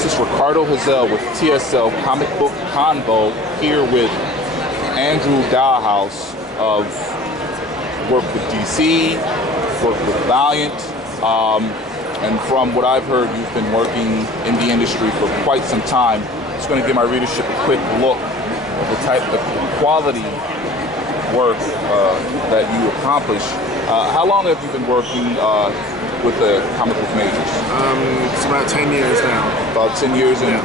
This is Ricardo Hazell with TSL Comic Book Convo here with Andrew Dalhouse of work with DC, work with Valiant, and from what I've heard, you've been working in the industry for quite some time. Just going to give my readership a quick look at the type of quality work that you accomplish. How long have you been working with the comic book majors? It's about 10 years now. About 10 years, and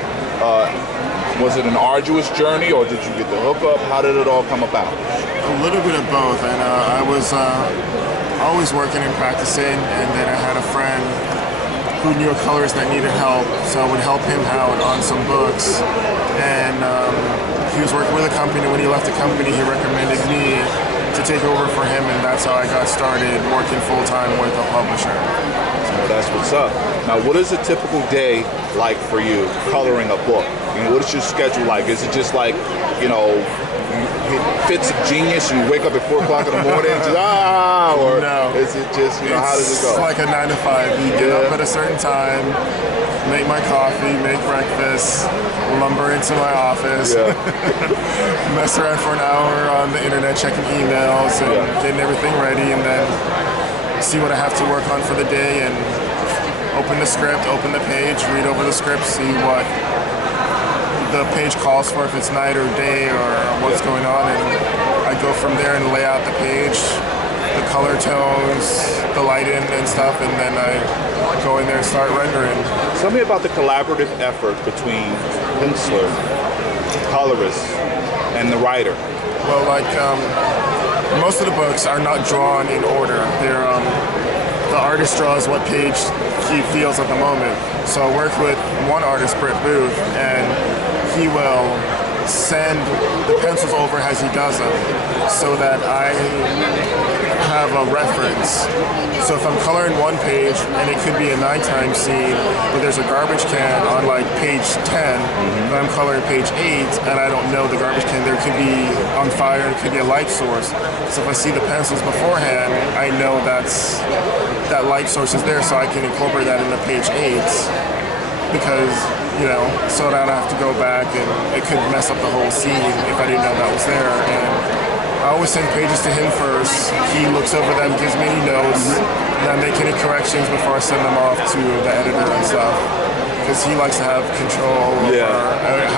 was it an arduous journey, or did you get the hookup? How did it all come about? A little bit of both, and I was always working and practicing, and then I had a friend who knew a colorist that needed help, so I would help him out on some books, and he was working with a company. When he left the company, he recommended me to take over for him, and that's how I got started working full-time with a publisher. So that's what's up. Now, what is a typical day like for you coloring a book? You know, what is your schedule like? Is it just like, you know, fits of genius and you wake up at 4 o'clock in the morning and just, or no, is it just, you know, how does it go? It's like a 9 to 5. You get up at a certain time, make my coffee, make breakfast, lumber into my office, mess around for an hour on the internet checking emails and getting everything ready, and then see what I have to work on for the day, and open the script, open the page, read over the script, see what the page calls for, if it's night or day or what's going on, and I go from there and lay out the page, the color tones, the lighting and stuff, and then I go in there and start rendering. Tell me about the collaborative effort between penciler, colorist, and the writer. Well, like most of the books are not drawn in order. They're the artist draws what page he feels at the moment. So I work with one artist, Brett Booth, and he will send the pencils over as he does them, so that I have a reference. So if I'm coloring one page, and it could be a nighttime scene, but there's a garbage can on like page 10, and I'm coloring page 8, and I don't know the garbage can, there could be on fire, it could be a light source. So if I see the pencils beforehand, I know that light source is there, so I can incorporate that into page 8, because, you know, so that I don't have to go back and it could mess up the whole scene if I didn't know that was there. And I always send pages to him first. He looks over them, gives me any notes, and I make any corrections before I send them off to the editor and stuff, because he likes to have control over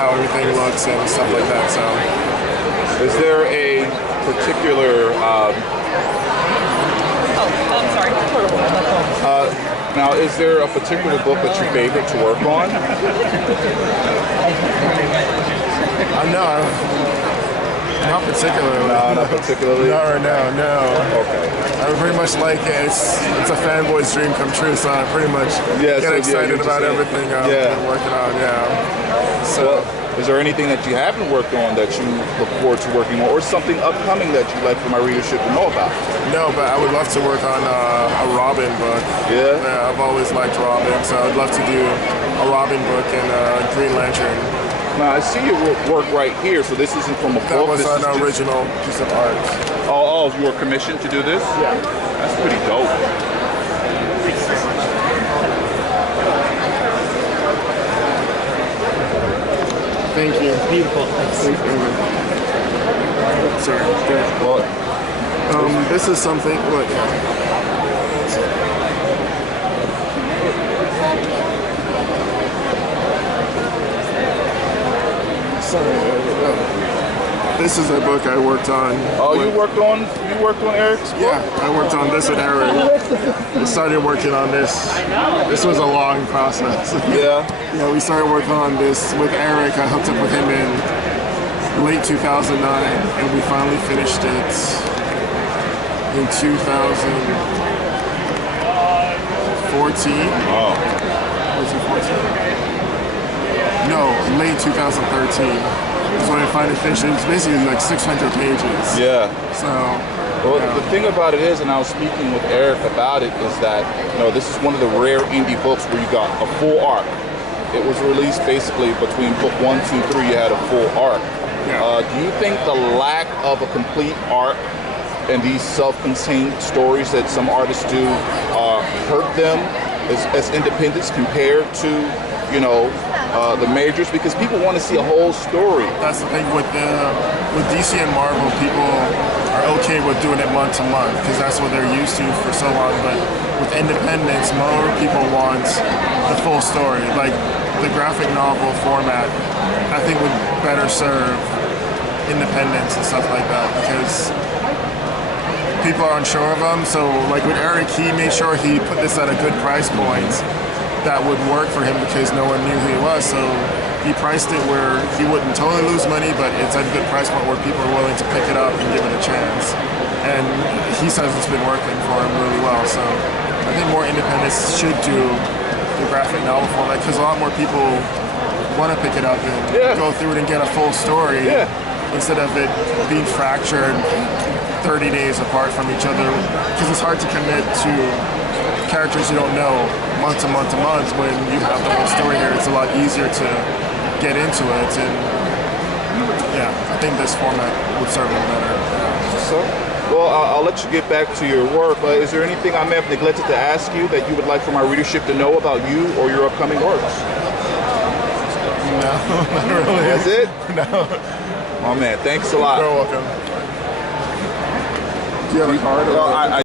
how everything looks and stuff like that. So, is there a particular now, is there a particular book that's your favorite to work on? No, not particularly. No, not particularly? No. Okay. I pretty much like it. It's a fanboy's dream come true, so I pretty much get excited about everything I'm working on, So, is there anything that you haven't worked on that you look forward to working on, or something upcoming that you'd like for my readership to know about? No, but I would love to work on a Robin book. Yeah, I've always liked Robin, so I'd love to do a Robin book and a Green Lantern. Now, I see your work right here, so this isn't from a book. That was an original piece of art. Oh, you were commissioned to do this? Yeah. That's pretty dope. Thank you. Beautiful. Sorry. Good. Well, this is something. Look. Sorry. This is a book I worked on. Oh, you worked on Eric's book? Yeah, I worked on this with Eric. I started working on this. This was a long process. Yeah, we started working on this with Eric. I hooked up with him in late 2009, and we finally finished it in 2014. Oh. Was it 14? No, late 2013. That's when I finally finished it. It's basically like 600 pages. Yeah. So. Well, the thing about it is, and I was speaking with Eric about it, is that, you know, this is one of the rare indie books where you got a full arc. It was released basically between book 1, 2, 3, you had a full arc. Yeah. Do you think the lack of a complete arc and these self-contained stories that some artists do hurt them as independents compared to, you know, the majors because people want to see a whole story. That's the thing with DC and Marvel. People are okay with doing it month to month because that's what they're used to for so long. But with independence, more people want the full story. Like the graphic novel format, I think would better serve independence and stuff like that because people are unsure of them. So like with Eric, he made sure he put this at a good price point that would work for him because no one knew who he was. So he priced it where he wouldn't totally lose money, but it's at a good price point where people are willing to pick it up and give it a chance. And he says it's been working for him really well. So I think more independents should do the graphic novel format because a lot more people want to pick it up and go through it and get a full story instead of it being fractured 30 days apart from each other because it's hard to commit to characters you don't know month to month to month. When you have the whole story here, it's a lot easier to get into it, and yeah, I think this format would serve them better. So, well, I'll let you get back to your work. Is there anything I may have neglected to ask you that you would like for my readership to know about you or your upcoming works? No, not really. That's it? No. Oh man, thanks a lot. You're welcome. Do you have a card? Well,